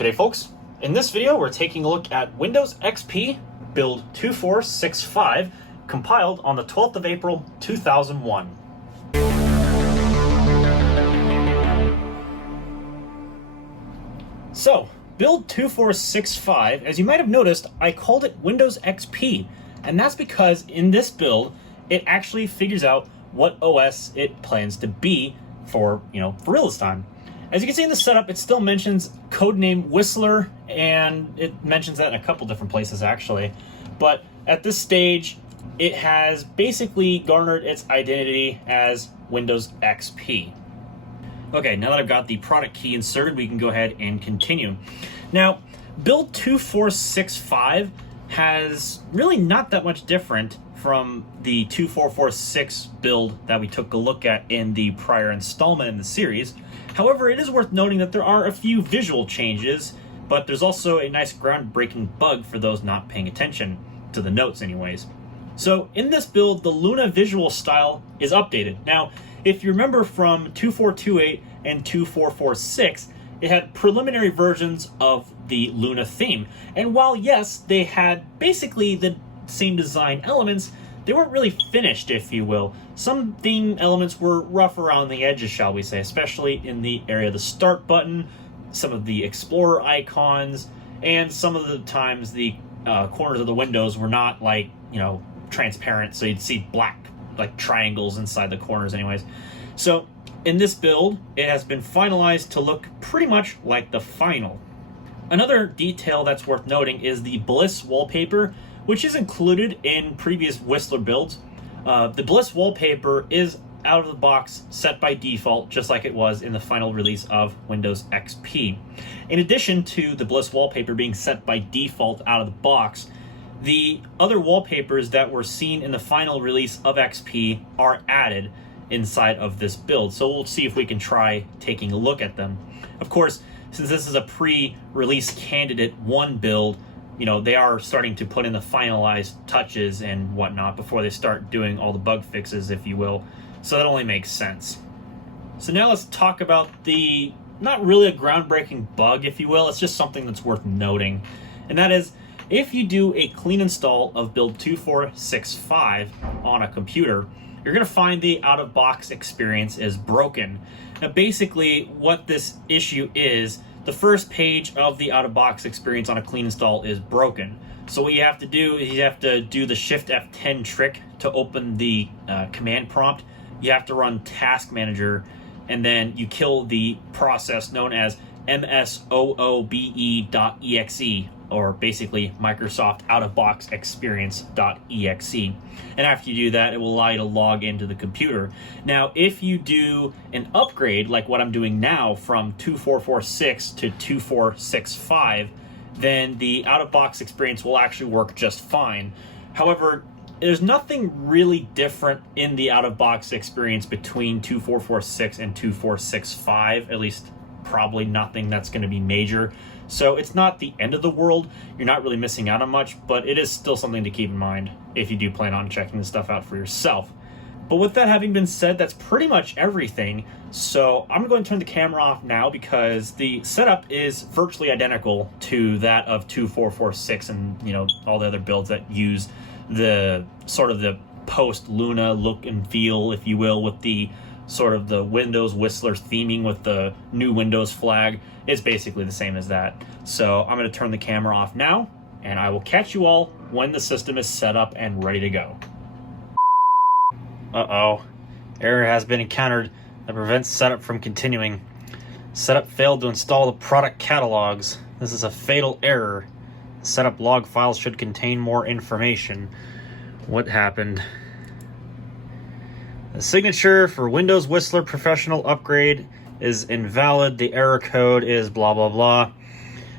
G'day folks, in this video we're taking a look at Windows XP build 2465 compiled on the 12th of April 2001. So, build 2465, as you might have noticed, I called it Windows XP, and that's because in this build it actually figures out what OS it plans to be for real this time. As you can see in the setup, it still mentions codename Whistler, and it mentions that in a couple different places actually. But at this stage, it has basically garnered its identity as Windows XP. Okay, now that I've got the product key inserted, we can go ahead and continue. Now, build 2465 has really not that much different from the 2446 build that we took a look at in the prior installment in the series. However, it is worth noting that there are a few visual changes, but there's also a nice groundbreaking bug for those not paying attention to the notes anyways. So in this build, the Luna visual style is updated. Now, if you remember from 2428 and 2446, it had preliminary versions of the Luna theme. And while yes, they had basically the same design elements, they weren't really finished, if you will. Some theme elements were rough around the edges, shall we say, especially in the area of the start button, some of the Explorer icons, and some of the times the corners of the windows were not transparent, so you'd see black triangles inside the corners anyways. So in this build, it has been finalized to look pretty much like the final. Another detail that's worth noting is the Bliss Wallpaper, which is included in previous Whistler builds. The Bliss Wallpaper is out of the box, set by default, just like it was in the final release of Windows XP. In addition to the Bliss Wallpaper being set by default out of the box, the other wallpapers that were seen in the final release of XP are added inside of this build. So we'll see if we can try taking a look at them. Of course, since this is a pre-release candidate 1 build, they are starting to put in the finalized touches and whatnot before they start doing all the bug fixes, if you will. So that only makes sense. So now let's talk about the, not really a groundbreaking bug, if you will, it's just something that's worth noting. And that is, if you do a clean install of build 2465 on a computer, you're going to find the out-of-box experience is broken. Now basically what this issue is, the first page of the out-of-box experience on a clean install is broken. So what you have to do is you have to do the Shift F10 trick to open the command prompt. You have to run Task Manager, and then you kill the process known as msoobe.exe, or basically Microsoft out-of-box experience.exe. And after you do that, it will allow you to log into the computer. Now, if you do an upgrade, like what I'm doing now from 2446 to 2465, then the out-of-box experience will actually work just fine. However, there's nothing really different in the out-of-box experience between 2446 and 2465, at least probably nothing that's going to be major. So it's not the end of the world. You're not really missing out on much, but it is still something to keep in mind if you do plan on checking this stuff out for yourself. But with that having been said, that's pretty much everything. So I'm going to turn the camera off now because the setup is virtually identical to that of 2446 and all the other builds that use the sort of the post-Luna look and feel, if you will, with the sort of the Windows Whistler theming with the new Windows flag. It's basically the same as that. So I'm going to turn the camera off now, and I will catch you all when the system is set up and ready to go. Uh-oh. Error has been encountered that prevents setup from continuing. Setup failed to install the product catalogs. This is a fatal error. Setup log files should contain more information. What happened? The signature for Windows Whistler Professional Upgrade is invalid. The error code is blah, blah, blah.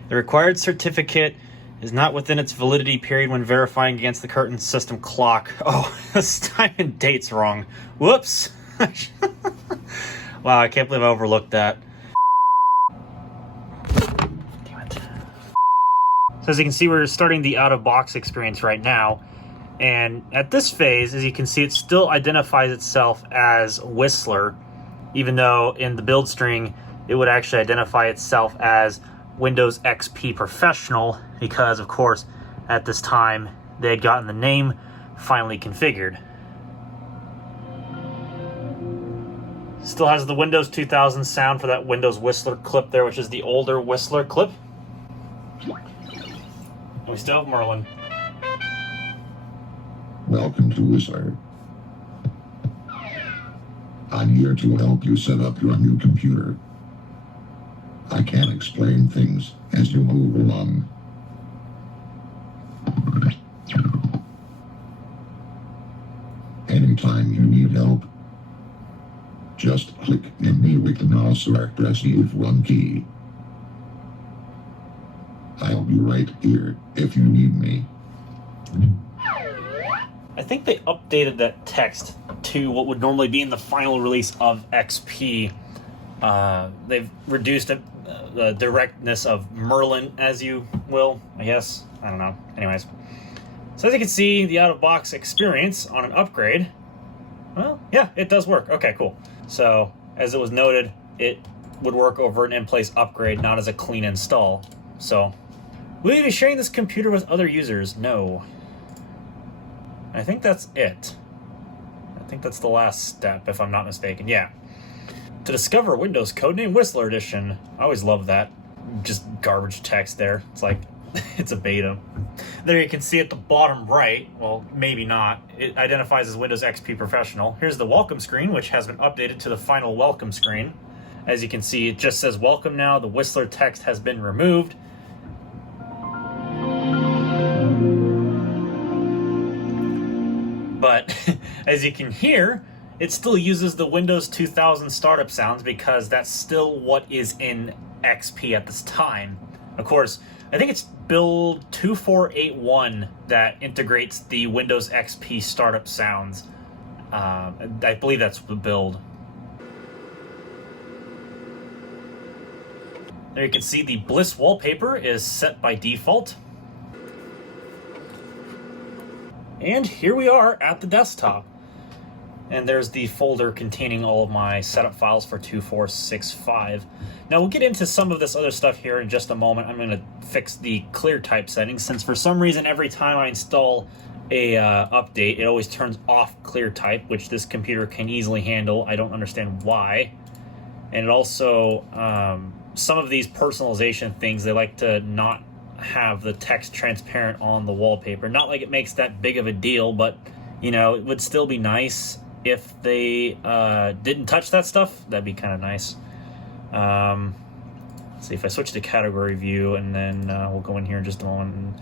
The required certificate is not within its validity period when verifying against the current system clock. Oh, this time and date's wrong. Whoops. Wow, I can't believe I overlooked that. Damn it. So as you can see, we're starting the out-of-box experience right now. And at this phase, as you can see, it still identifies itself as Whistler, even though in the build string, it would actually identify itself as Windows XP Professional because, of course, at this time they had gotten the name finally configured. Still has the Windows 2000 sound for that Windows Whistler clip there, which is the older Whistler clip. And we still have Merlin. Welcome to Whistler. I'm here to help you set up your new computer. I can explain things as you move along. Anytime you need help, just click in me with the mouse or press the F1 key. I'll be right here if you need me. I think they updated that text to what would normally be in the final release of XP. They've reduced the directness of Merlin, as you will, I guess. I don't know. Anyways. So as you can see, the out-of-box experience on an upgrade, well, yeah, it does work. Okay, cool. So, as it was noted, it would work over an in-place upgrade, not as a clean install. So, will you be sharing this computer with other users? No. I think that's it. I think that's the last step, if I'm not mistaken. Yeah. To discover Windows Codename Whistler Edition. I always love that. Just garbage text there. It's like, it's a beta. There you can see at the bottom right, well, maybe not, it identifies as Windows XP Professional. Here's the welcome screen, which has been updated to the final welcome screen. As you can see, it just says welcome now. The Whistler text has been removed. But as you can hear, it still uses the Windows 2000 startup sounds because that's still what is in XP at this time. Of course, I think it's build 2481 that integrates the Windows XP startup sounds. I believe that's the build. There you can see the Bliss Wallpaper is set by default. And here we are at the desktop. And there's the folder containing all of my setup files for 2465. Now we'll get into some of this other stuff here in just a moment. I'm going to fix the clear type settings since for some reason every time I install a update it always turns off clear type, which this computer can easily handle. I don't understand why. And it also, some of these personalization things, they like to not have the text transparent on the wallpaper. Not like it makes that big of a deal, but you know, it would still be nice if they didn't touch that stuff. That'd be kind of nice. Let's see if I switch to category view, and then we'll go in here in just a moment.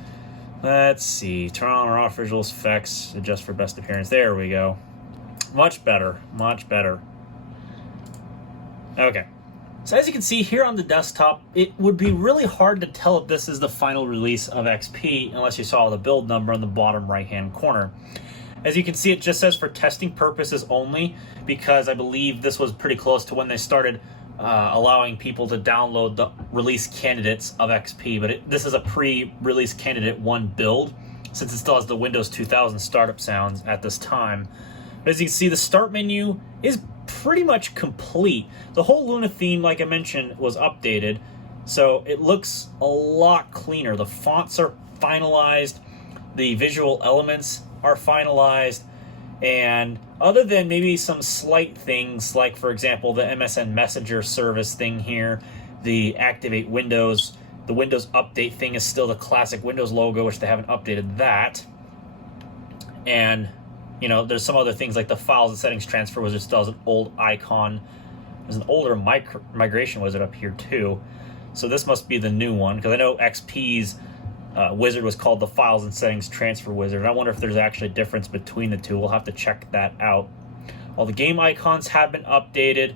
Let's see, turn on or off visual effects, adjust for best appearance. There we go. Much better, much better. Okay. So as you can see here on the desktop, it would be really hard to tell if this is the final release of XP unless you saw the build number in the bottom right-hand corner. As you can see, it just says for testing purposes only, because I believe this was pretty close to when they started allowing people to download the release candidates of XP, but this is a pre-release candidate 1 build, since it still has the Windows 2000 startup sounds at this time. But as you can see, the start menu is pretty much complete. The whole Luna theme, like I mentioned, was updated, so it looks a lot cleaner. The fonts are finalized, the visual elements are finalized, and other than maybe some slight things like, for example, the MSN Messenger service thing here, the Activate Windows, the Windows Update thing is still the classic Windows logo, which they haven't updated that. And, you know, there's some other things like the Files and Settings Transfer Wizard still has an old icon. There's an older migration wizard up here too. So this must be the new one, because I know XP's wizard was called the Files and Settings Transfer Wizard. I wonder if there's actually a difference between the two. We'll have to check that out. All the game icons have been updated.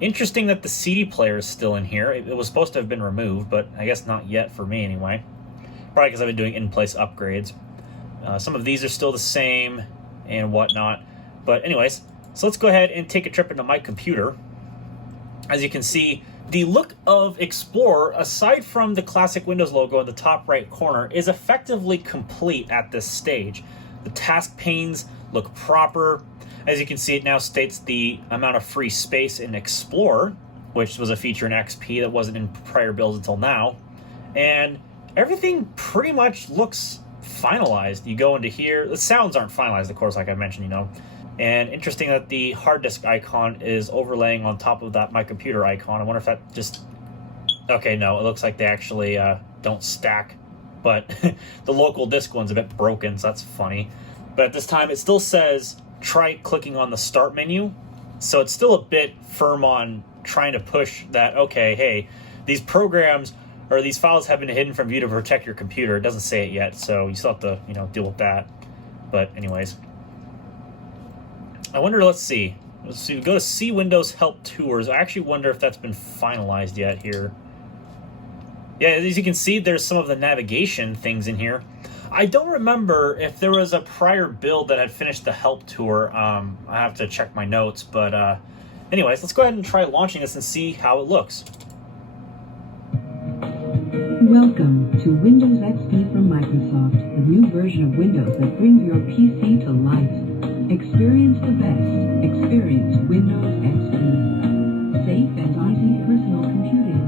Interesting that the CD player is still in here. It was supposed to have been removed, but I guess not yet for me anyway. Probably because I've been doing in-place upgrades. Some of these are still the same and whatnot. But anyways, so let's go ahead and take a trip into my computer. As you can see, the look of Explorer, aside from the classic Windows logo in the top right corner, is effectively complete at this stage. The task panes look proper. As you can see, it now states the amount of free space in Explorer. which was a feature in XP that wasn't in prior builds until now. And everything pretty much looks finalized. You go into here, the sounds aren't finalized, of course, like I mentioned, you know. And interesting that the hard disk icon is overlaying on top of that my computer icon. I wonder if that just... Okay, no, it looks like they actually don't stack, but the local disk one's a bit broken, so that's funny. But at this time, it still says try clicking on the start menu, so it's still a bit firm on trying to push that, okay, hey, these programs or these files have been hidden from view to protect your computer. It doesn't say it yet, so you still have to, you know, deal with that. But anyways, I wonder, let's see. Go to See Windows Help Tours. I actually wonder if that's been finalized yet here. Yeah, as you can see, there's some of the navigation things in here. I don't remember if there was a prior build that had finished the help tour. I have to check my notes, but anyways, let's go ahead and try launching this and see how it looks. Welcome to Windows XP from Microsoft, the new version of Windows that brings your PC to life. Experience the best. Experience Windows XP. Safe and easy personal computing.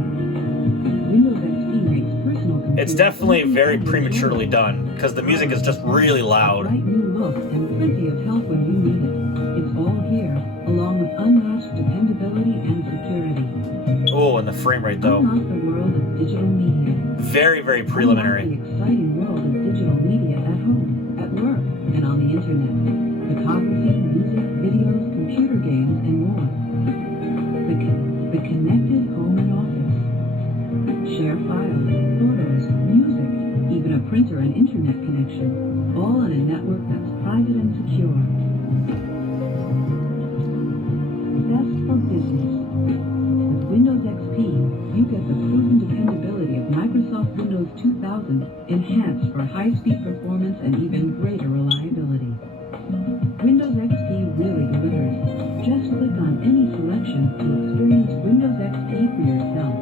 Windows XP makes personal computing. It's definitely very prematurely done, because the music is just really loud. Bright new look and plenty of help when you need it. It's all here, along with unmatched dependability and security. Oh, and the frame rate though. Unlock the world of digital media. Very, very preliminary. Unlock the exciting world of digital media at home, at work, and on the internet. Photography, music, videos, computer games, and more. The connected home and office. Share files, photos, music, even a printer and internet connection, all on a network that's private and secure. Best for business. With Windows XP, you get the proven dependability of Microsoft Windows 2000, enhanced for high-speed performance and even greater reliability. Windows XP really delivers. Just click on any selection to experience Windows XP for yourself.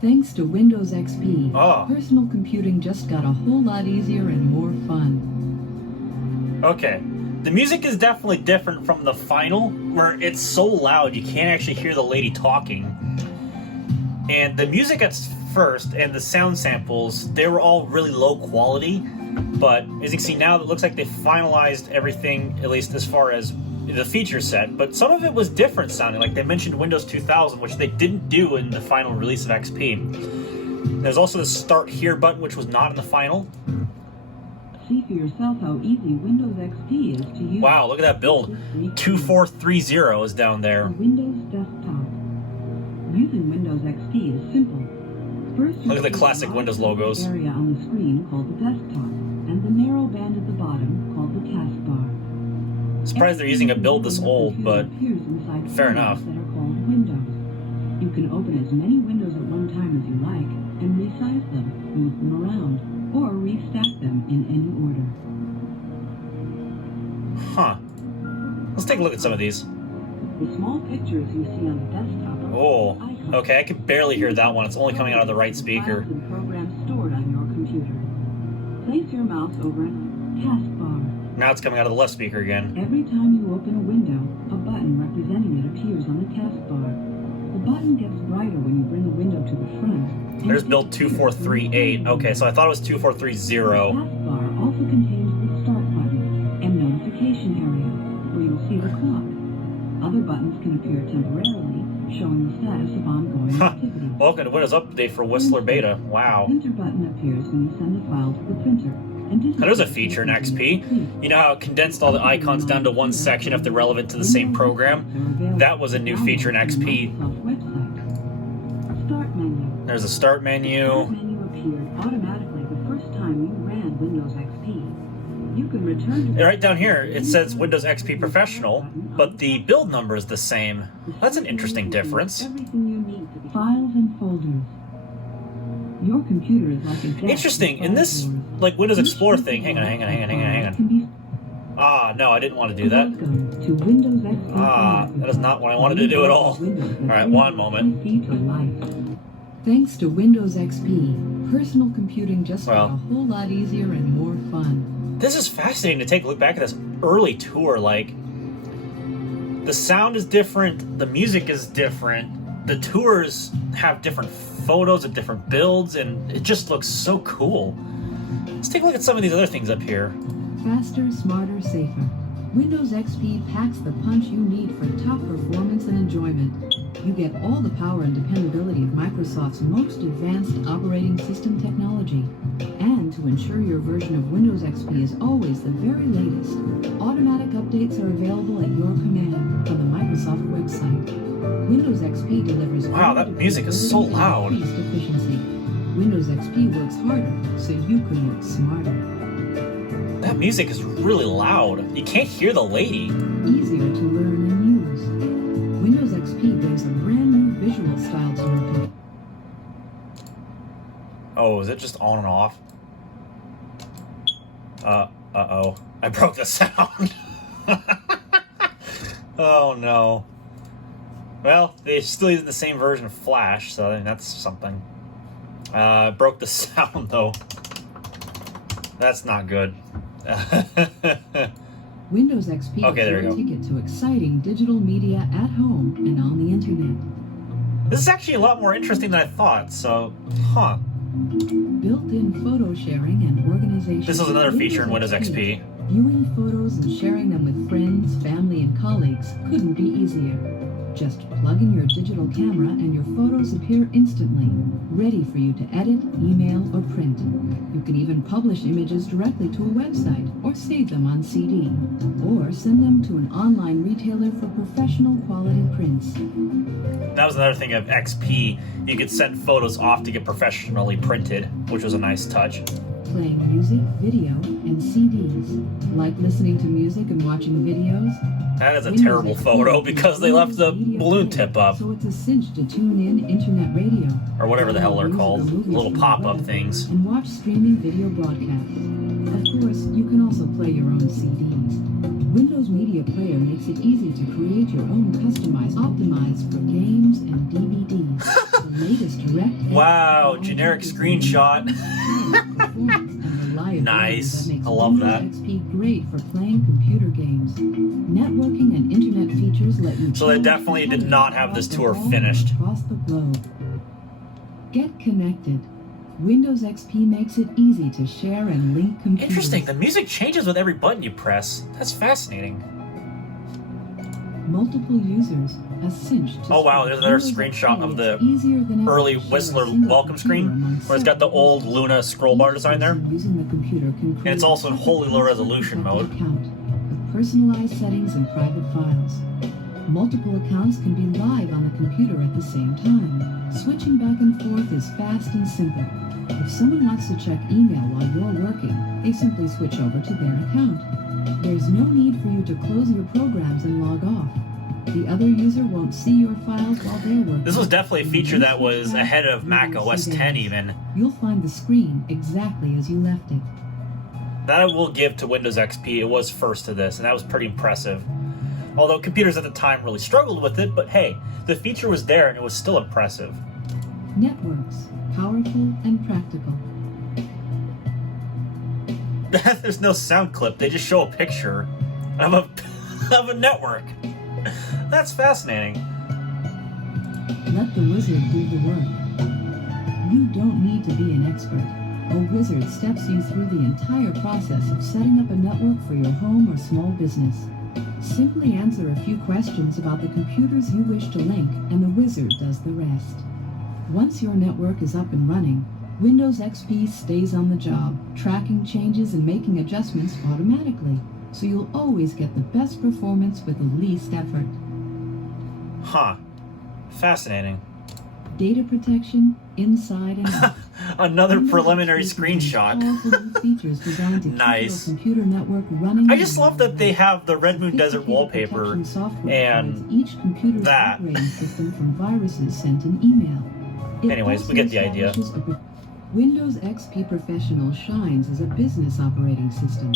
Thanks to Windows XP, personal computing just got a whole lot easier and more fun. Okay. The music is definitely different from the final, where it's so loud you can't actually hear the lady talking. And the music at first and the sound samples, they were all really low quality. But as you can see now, it looks like they finalized everything, at least as far as the feature set. But some of it was different sounding, like they mentioned Windows 2000, which they didn't do in the final release of XP. There's also the Start Here button, which was not in the final. See for yourself how easy Windows XP is to use. Wow, look at that build. 2430 is down there. Windows desktop. Using Windows XP is simple. First, look at the classic Windows logos. Area on the screen called the desktop, and the narrow band at the bottom called the taskbar. Surprised they're using a build this old, but fair enough. That are called windows. You can open as many windows at one time as you like, and resize them, move them around, or restack them in any order. Huh. Let's take a look at some of these. The small pictures you see on the desktop are oh, okay, I can barely hear that one. It's only coming out of the right speaker. Files and programs stored on your computer. Place your mouse over a taskbar. Now it's coming out of the left speaker again. Every time you open a window, a button representing it appears on the taskbar. The button gets brighter when you bring a window to the front. There's build 2438. Okay, so I thought it was 2430. The taskbar also contains the Start button and Notification area, where you'll see the clock. Other buttons can appear temporarily, showing the status of ongoing activity. Welcome to Windows Update for Whistler Beta. Wow. The printer button appears when you send a file to the printer. There's a feature in XP. You know how it condensed all the icons down to one section if they're relevant to the same program? That was a new feature in XP. Start menu. There's a Start menu. The Start menu appeared automatically the first time you ran Windows XP. You can return to right down here, it says Windows XP Professional, but the build number is the same. That's an interesting difference. Everything you need to be files and folders. Your computer is like a desk. Interesting. In this, like, Windows Explorer thing, hang on. Ah, no, I didn't want to do that. Welcome to Windows XP. Ah, that is not what I wanted to do at all. Alright, one moment. Thanks to Windows XP, personal computing just got a whole lot easier and more fun. This is fascinating to take a look back at this early tour. Like, The sound is different, the music is different, the tours have different photos of different builds, and it just looks so cool. Let's take a look at some of these other things up here. Faster, smarter, safer. Windows XP packs the punch you need for top performance and enjoyment. You get all the power and dependability of Microsoft's most advanced operating system technology. And to ensure your version of Windows XP is always the very latest, automatic updates are available at your command from the Microsoft website. Windows XP delivers... Wow, that music is so loud. ...increased efficiency. Windows XP works harder, so you can work smarter. That music is really loud. You can't hear the lady. Easier to learn and use. Windows XP brings a brand new visual style to your computer. Oh, is it just on and off? Uh-oh. I broke the sound. Oh, no. Well, they're still using the same version of Flash, so I think that's something. Broke the sound, though. That's not good. Windows XP Okay, there is you your go. ticket to exciting digital media at home and on the internet. This is actually a lot more interesting than I thought, so, huh. Built-in photo sharing and organization. This is another feature in Windows XP. Viewing photos and sharing them with friends, family, and colleagues couldn't be easier. Just plug in your digital camera and your photos appear instantly, ready for you to edit, email, or print. You can even publish images directly to a website, or save them on CD, or send them to an online retailer for professional quality prints. That was another thing of XP. You could send photos off to get professionally printed, which was a nice touch. Playing music, video, and CDs. Like listening to music and watching videos? That is a Windows terrible XP photo is because they left the media balloon player, tip up. So it's a cinch to tune in internet radio. Or whatever the hell they're Music or called. movies Little from the pop-up web, things. And watch streaming video broadcasts. Of course, you can also play your own CDs. Windows Media Player makes it easy to create your own customized, optimized for games and DVDs. The latest direct... Wow, generic screenshot. Nice. I love that. XP great for playing computer games. Networking and internet features let you... So they definitely did not have this tour finished. Across the globe. Get connected. Windows XP makes it easy to share and link computers. Interesting. The music changes with every button you press. That's fascinating. Multiple users, a cinch to... Oh wow, there's another Windows screenshot XP of is the easier than ever early to share a Whistler single welcome computer screen, among where it's got the several old Luna scroll bar design there. Using the computer can And it's also in wholly low resolution mode. Account with personalized settings and private files. Multiple accounts can be live on the computer at the same time. Switching back and forth is fast and simple. If someone wants to check email while you're working, they simply switch over to their account. There's no need for you to close your programs and log off. The other user won't see your files while they're working. This was definitely a feature that was ahead of Mac OS X even. You'll find the screen exactly as you left it. That I will give to Windows XP. It was first to this, and that was pretty impressive. Although computers at the time really struggled with it, but hey, the feature was there and it was still impressive. Networks, powerful and practical. There's no sound clip, they just show a picture of a network. That's fascinating. Let the wizard do the work. You don't need to be an expert. A wizard steps you through the entire process of setting up a network for your home or small business. Simply answer a few questions about the computers you wish to link, and the wizard does the rest. Once your network is up and running, Windows XP stays on the job, tracking changes and making adjustments automatically, so you'll always get the best performance with the least effort. Huh. Fascinating. Data protection, inside and out. Another Windows preliminary XP contains screenshot. powerful new features designed to keep Nice. your computer network running. I just love that they have the Red Moon Desert Sophisticated wallpaper protection software and guards each computer's that. operating system from viruses sent in email. It Anyways, we also get the idea. establishes Windows XP Professional shines as a business operating system.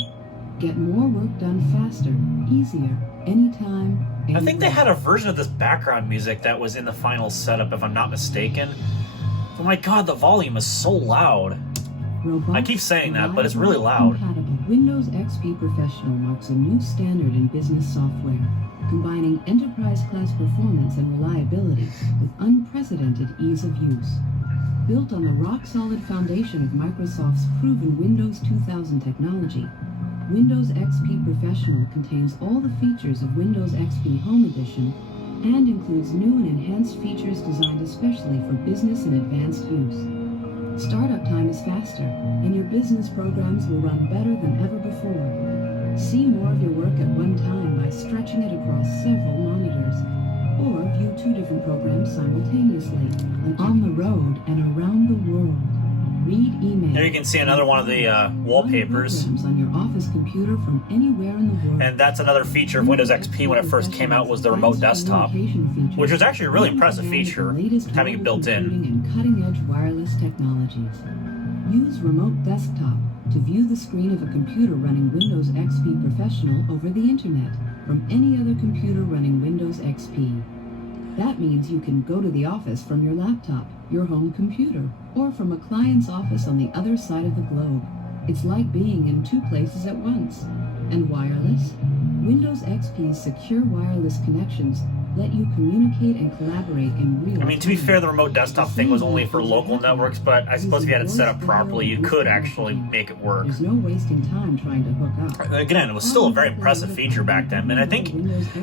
Get more work done faster, easier, anytime, I think they anywhere. had a version of this background music that was in the final setup, if I'm not mistaken. Oh my god, the volume is so loud. Robust, I keep saying that, but it's reliable, really loud. compatible. Windows XP Professional marks a new standard in business software. combining enterprise-class performance and reliability with unprecedented ease of use. Built on the rock-solid foundation of Microsoft's proven Windows 2000 technology, Windows XP Professional contains all the features of Windows XP Home Edition and includes new and enhanced features designed especially for business and advanced use. Startup time is faster, and your business programs will run better than ever before. See more of your work at one time by stretching it across several monitors, or view 2 different programs simultaneously, on the road and around the world. Read email. There you can see another one of the wallpapers. On your office computer from anywhere in the world. And that's another feature of Windows XP when it first came out, was the remote desktop, which was actually a really impressive feature, having it built in. And cutting-edge wireless technologies. Use Remote Desktop to view the screen of a computer running Windows XP Professional over the internet from any other computer running Windows XP. That means you can go to the office from your laptop, your home computer, or from a client's office on the other side of the globe. It's like being in 2 places at once. And wireless? Windows XP's secure wireless connections let you communicate and collaborate in real time. I mean, to be fair, the remote desktop thing was only for local networks, but I suppose if you had it set up properly, you could actually make it work. There's no wasting time trying to hook up. Again, it was still a very impressive feature back then, and I think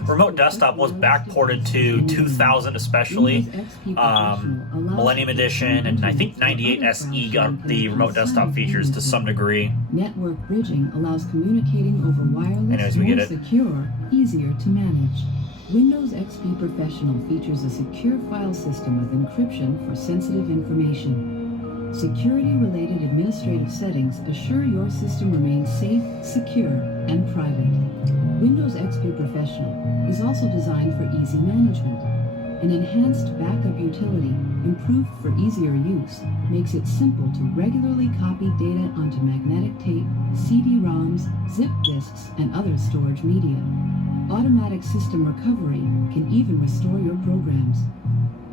remote desktop was backported to 2000 especially, Millennium Edition, and I think 98 SE got the remote desktop features to some degree. Network bridging allows communicating over wireless, Anyways, we get it. more secure, easier to manage. Windows XP Professional features a secure file system with encryption for sensitive information. Security-related administrative settings assure your system remains safe, secure, and private. Windows XP Professional is also designed for easy management. An enhanced backup utility, improved for easier use, makes it simple to regularly copy data onto magnetic tape, CD-ROMs, zip disks, and other storage media. Automatic system recovery can even restore your programs.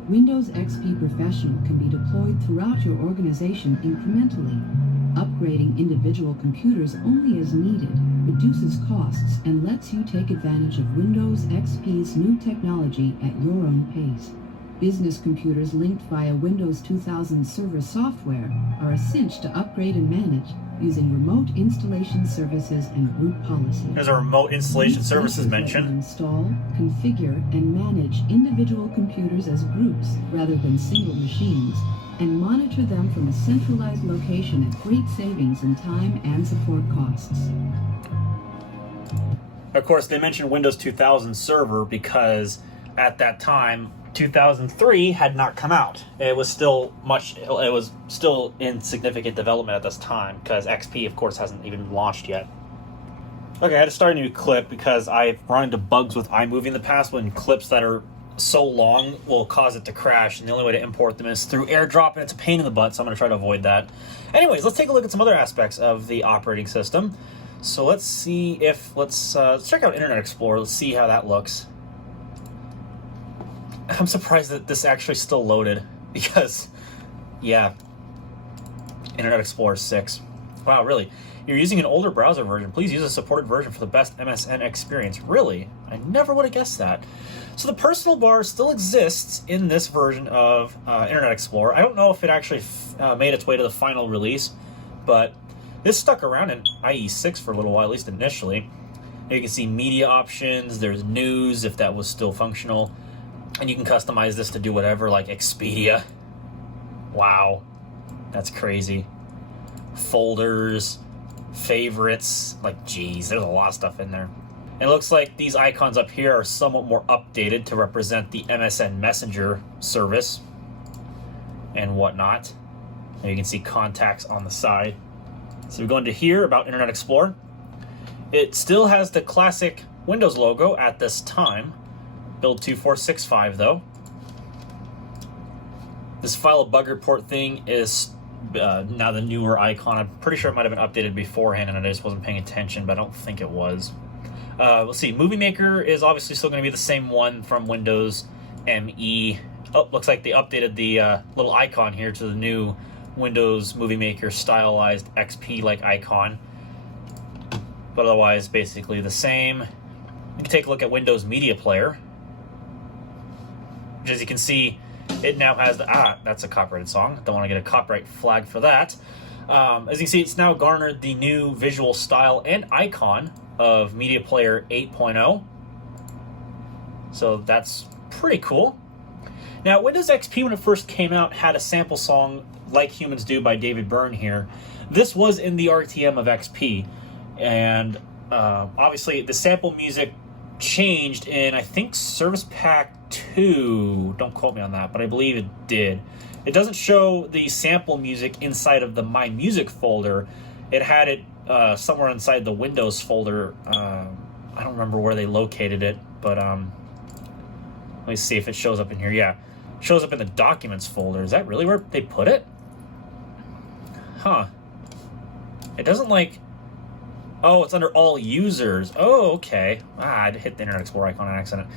Windows XP Professional can be deployed throughout your organization incrementally. Upgrading individual computers only as needed reduces costs and lets you take advantage of Windows XP's new technology at your own pace. Business computers linked via Windows 2000 server software are a cinch to upgrade and manage using remote installation services and group policies. There's a remote installation These services features let you mentioned. Install, configure, and manage individual computers as groups rather than single machines, and monitor them from a centralized location at great savings in time and support costs. Of course, they mentioned Windows 2000 Server because at that time, 2003 had not come out. It was still in significant development at this time because XP, of course, hasn't even launched yet. Okay, I had to start a new clip because I've run into bugs with iMovie in the past when clips that are so long will cause it to crash, and the only way to import them is through AirDrop, and it's a pain in the butt, so I'm going to try to avoid that. Anyways, let's take a look at some other aspects of the operating system. So let's see if, let's check out Internet Explorer. Let's see how that looks. I'm surprised that this actually still loaded because, yeah, Internet Explorer 6. Wow, really? You're using an older browser version. Please use a supported version for the best MSN experience. Really? I never would have guessed that. So the personal bar still exists in this version of Internet Explorer. I don't know if it actually made its way to the final release, but this stuck around in IE6 for a little while, at least initially. You can see media options. There's news, if that was still functional. And you can customize this to do whatever, like Expedia. Wow. That's crazy. Folders, favorites, like, geez, there's a lot of stuff in there. It looks like these icons up here are somewhat more updated to represent the MSN Messenger service and whatnot. And you can see contacts on the side. So we go into here about Internet Explorer. It still has the classic Windows logo at this time. Build 2465 though. This file bug report thing is now the newer icon. I'm pretty sure it might have been updated beforehand and I just wasn't paying attention, but I don't think it was. Let's see, Movie Maker is obviously still going to be the same one from Windows ME. Oh, looks like they updated the little icon here to the new Windows Movie Maker stylized XP-like icon. But otherwise, basically the same. We can take a look at Windows Media Player. Which, as you can see, it now has the... that's a copyrighted song. Don't want to get a copyright flag for that. As you can see, it's now garnered the new visual style and icon of Media Player 8.0. So that's pretty cool. Now, Windows XP, when it first came out, had a sample song, Like Humans Do by David Byrne here. This was in the RTM of XP. And obviously, the sample music changed in, I think, Service Pack 2. Don't quote me on that, but I believe it did. It doesn't show the sample music inside of the My Music folder. It had it somewhere inside the Windows folder. I don't remember where they located it, but let me see if it shows up in here. Yeah, it shows up in the Documents folder. Is that really where they put it? Huh. It doesn't like... Oh, it's under All Users. Oh, okay. I hit the Internet Explorer icon on accident.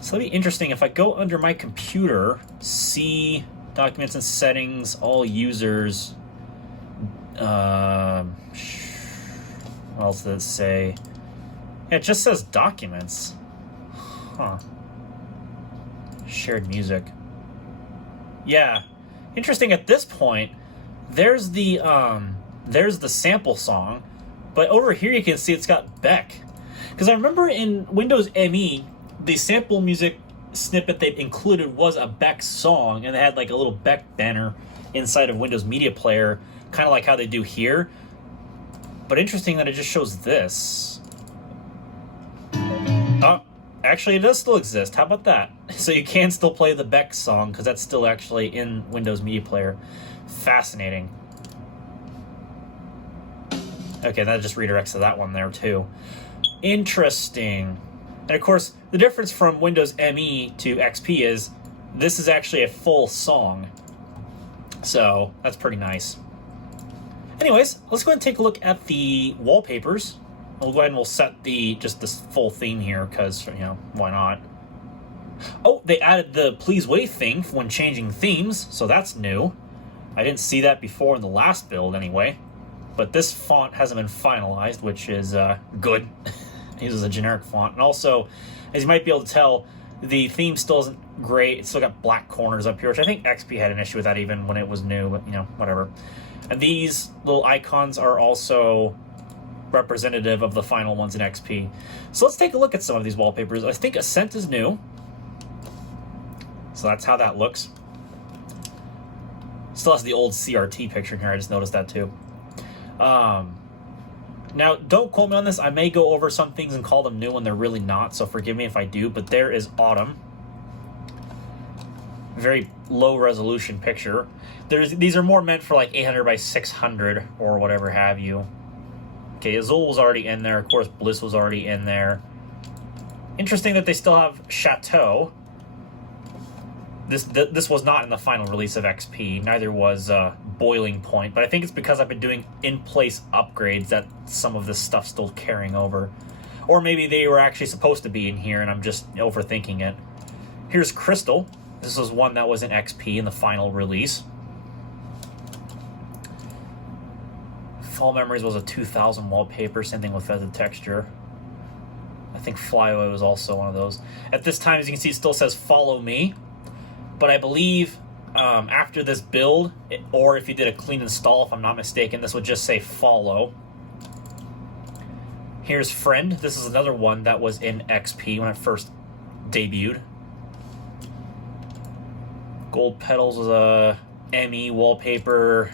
So that'd be interesting if I go under my computer, see Documents and Settings, All Users. What else does it say? Yeah, it just says Documents. Huh. Shared music. Yeah. Interesting, at this point, there's the sample song, but over here you can see it's got Beck. Because I remember in Windows ME, the sample music snippet they included was a Beck song, and they had like a little Beck banner inside of Windows Media Player, kind of like how they do here. But interesting that it just shows this. Oh, actually it does still exist. How about that? So you can still play the Beck song, because that's still actually in Windows Media Player. Fascinating. Okay, that just redirects to that one there too. Interesting. And of course, the difference from Windows ME to XP is this is actually a full song. So that's pretty nice. Anyways, let's go ahead and take a look at the wallpapers. We'll go ahead and we'll set just this full theme here because, you know, why not? Oh, they added the Please Wait thing when changing themes, so that's new. I didn't see that before in the last build anyway. But this font hasn't been finalized, which is good. It uses a generic font. And also, as you might be able to tell, the theme still isn't great. It's still got black corners up here, which I think XP had an issue with that even when it was new, but, you know, whatever. And these little icons are also representative of the final ones in XP. So let's take a look at some of these wallpapers. I think Ascent is new. So that's how that looks. Still has the old CRT picture in here. I just noticed that too. Now, don't quote me on this. I may go over some things and call them new when they're really not, so forgive me if I do. But there is Autumn. Very low resolution picture. These are more meant for like 800 by 600 or whatever have you. Okay, Azul was already in there. Of course, Bliss was already in there. Interesting that they still have Chateau. This was not in the final release of XP. Neither was Boiling Point. But I think it's because I've been doing in-place upgrades that some of this stuff's still carrying over. Or maybe they were actually supposed to be in here and I'm just overthinking it. Here's Crystal. This was one that was in XP in the final release. Fall Memories was a 2000 wallpaper. Same thing with Feather Texture. I think Flyaway was also one of those. At this time, as you can see, it still says Follow Me. But I believe after this build, or if you did a clean install, if I'm not mistaken, this would just say Follow. Here's Friend. This is another one that was in XP when it first debuted. Gold Petals was a ME wallpaper.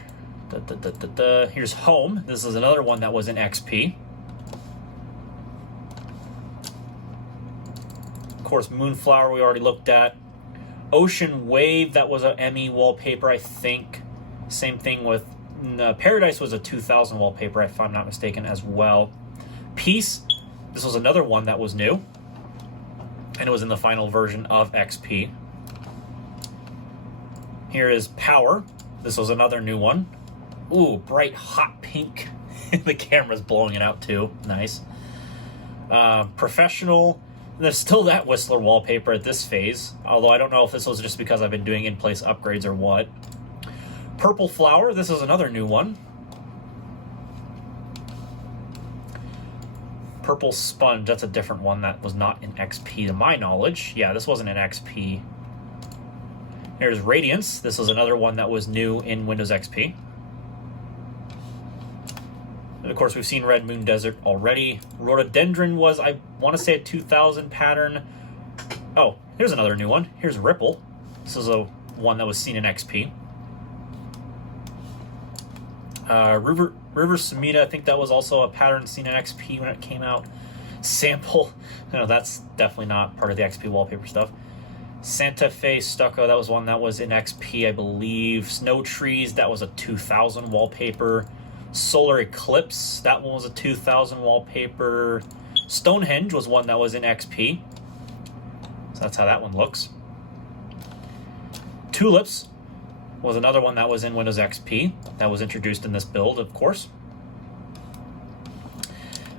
Here's Home. This is another one that was in XP. Of course, Moonflower we already looked at. Ocean Wave, that was a ME wallpaper, I think. Same thing with Paradise was a 2000 wallpaper, if I'm not mistaken, as well. Peace, this was another one that was new. And it was in the final version of XP. Here is Power. This was another new one. Ooh, bright hot pink. The camera's blowing it out too. Nice. Professional. There's still that Whistler wallpaper at this phase, although I don't know if this was just because I've been doing in-place upgrades or what. Purple Flower, this is another new one. Purple Sponge, that's a different one that was not in XP to my knowledge. Yeah, this wasn't in XP. Here's Radiance. This was another one that was new in Windows XP. And of course, we've seen Red Moon Desert already. Rhododendron was, I want to say, a 2000 pattern. Oh, here's another new one. Here's Ripple. This is a one that was seen in XP. River Samita, I think that was also a pattern seen in XP when it came out. Sample, no, that's definitely not part of the XP wallpaper stuff. Santa Fe Stucco, that was one that was in XP, I believe. Snow Trees, that was a 2000 wallpaper. Solar Eclipse, that one was a 2000 wallpaper. Stonehenge was one that was in XP. So that's how that one looks. Tulips was another one that was in Windows XP that was introduced in this build, of course.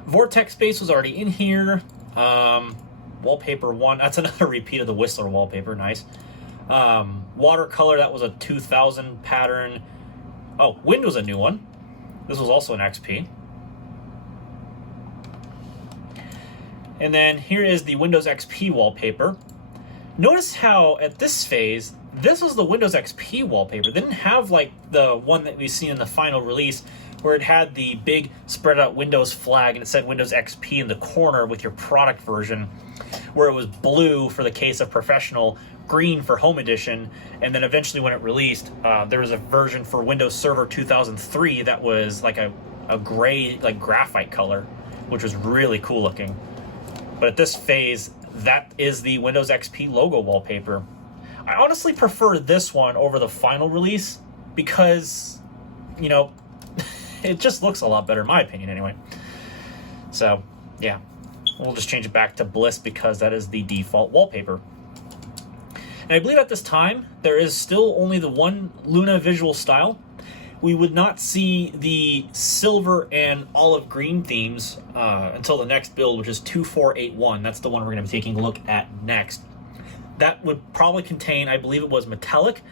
Vortex Space was already in here. Wallpaper 1, that's another repeat of the Whistler wallpaper, nice. Watercolor, that was a 2000 pattern. Oh, Wind was a new one. This was also an XP. And then here is the Windows XP wallpaper. Notice how at this phase, this was the Windows XP wallpaper. They didn't have like the one that we've seen in the final release where it had the big spread out Windows flag and it said Windows XP in the corner with your product version, where it was blue for the case of Professional, green for Home Edition, and then eventually when it released, there was a version for Windows Server 2003 that was like a gray, like graphite color, which was really cool looking. But at this phase, that is the Windows XP logo wallpaper. I honestly prefer this one over the final release because, you know, it just looks a lot better in my opinion anyway. So, yeah. We'll just change it back to Bliss because that is the default wallpaper. And I believe at this time, there is still only the one Luna visual style. We would not see the silver and olive green themes until the next build, which is 2481. That's the one we're going to be taking a look at next. That would probably contain, I believe it was Metallic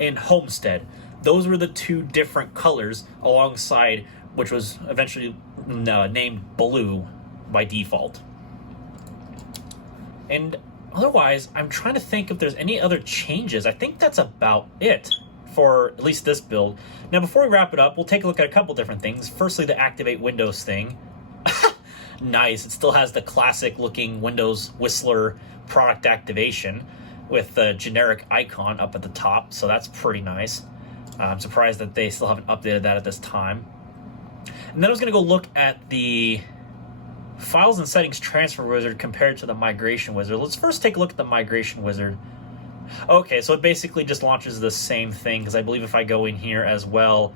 and Homestead. Those were the two different colors alongside, which was eventually named Blue by default. And otherwise, I'm trying to think if there's any other changes. I think that's about it for at least this build. Now, before we wrap it up, we'll take a look at a couple different things. Firstly, the Activate Windows thing. Nice. It still has the classic looking Windows Whistler product activation with the generic icon up at the top, so that's pretty nice. I'm surprised that they still haven't updated that at this time. And then I was going to go look at the Files and Settings Transfer Wizard compared to the Migration Wizard. Let's first take a look at the Migration Wizard. Okay, so it basically just launches the same thing, because I believe if I go in here as well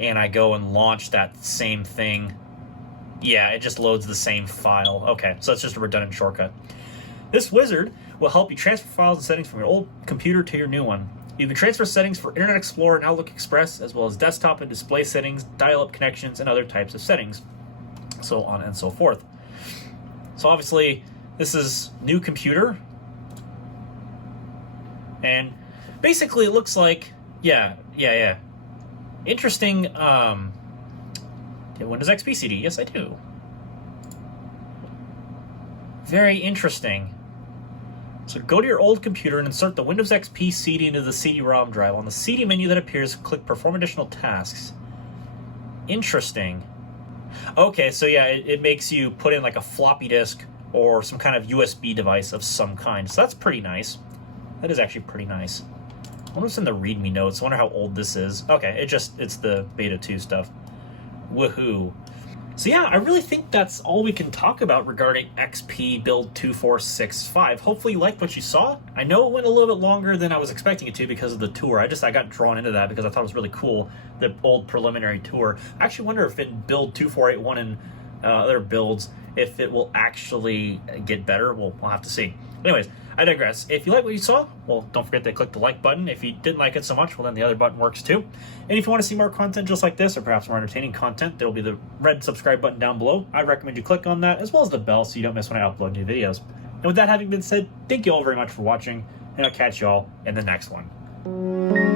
and I go and launch that same thing, yeah, it just loads the same file. Okay, so it's just a redundant shortcut. This wizard will help you transfer files and settings from your old computer to your new one. You can transfer settings for Internet Explorer and Outlook Express, as well as desktop and display settings, dial-up connections, and other types of settings, so on and so forth. So obviously, this is new computer, and basically it looks like, yeah. Interesting, Windows XP CD, yes I do. Very interesting. So go to your old computer and insert the Windows XP CD into the CD-ROM drive. On the CD menu that appears, click Perform Additional Tasks. Interesting. Okay, so yeah, it makes you put in like a floppy disk or some kind of USB device of some kind. So that's pretty nice. That is actually pretty nice. I wonder what's in the README notes. I wonder how old this is. Okay, it's the Beta 2 stuff. Woohoo. So yeah, I really think that's all we can talk about regarding XP Build 2465. Hopefully you liked what you saw. I know it went a little bit longer than I was expecting it to because of the tour. I got drawn into that because I thought it was really cool, the old preliminary tour. I actually wonder if in Build 2481 and other builds, if it will actually get better. We'll have to see. Anyways, I digress. If you like what you saw, well, don't forget to click the like button. If you didn't like it so much, well, then the other button works too. And if you want to see more content just like this, or perhaps more entertaining content, there will be the red subscribe button down below. I recommend you click on that, as well as the bell, so you don't miss when I upload new videos. And with that having been said, thank you all very much for watching, and I'll catch you all in the next one.